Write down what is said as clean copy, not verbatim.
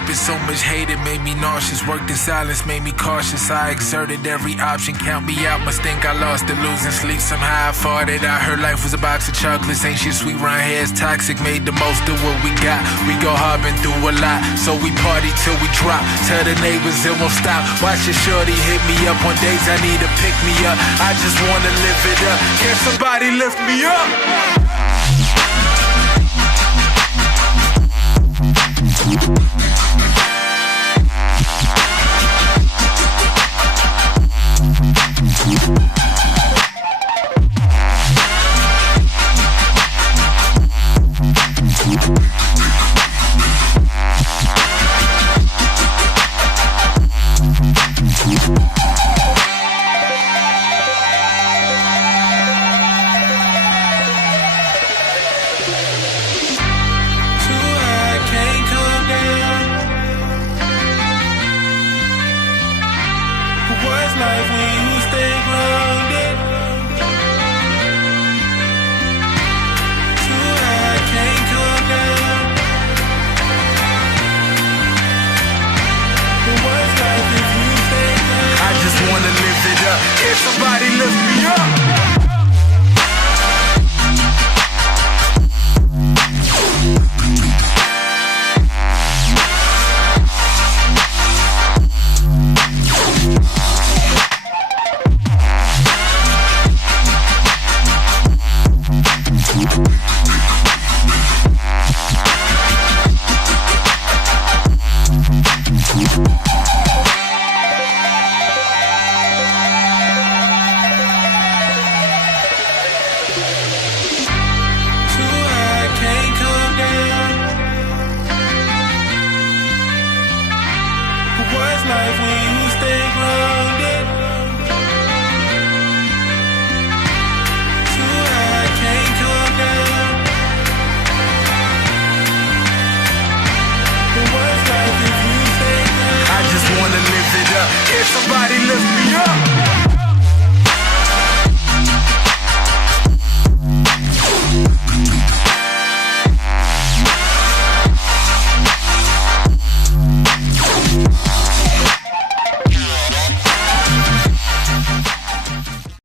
happen, so much hate, it made me nauseous. Worked in silence, made me cautious. I exerted every option, count me out, must think I lost it. Losing sleep, somehow I fought it. I heard life was a box of chocolates, ain't shit sweet round here, it's toxic. Made the most of what we got, we go hard, been through a lot. So we party till we drop, tell the neighbors it won't stop. Watch your shorty hit me up on days I need to pick me up. I just wanna live it up, can somebody lift me up? Somebody lift me up. Somebody lift me up.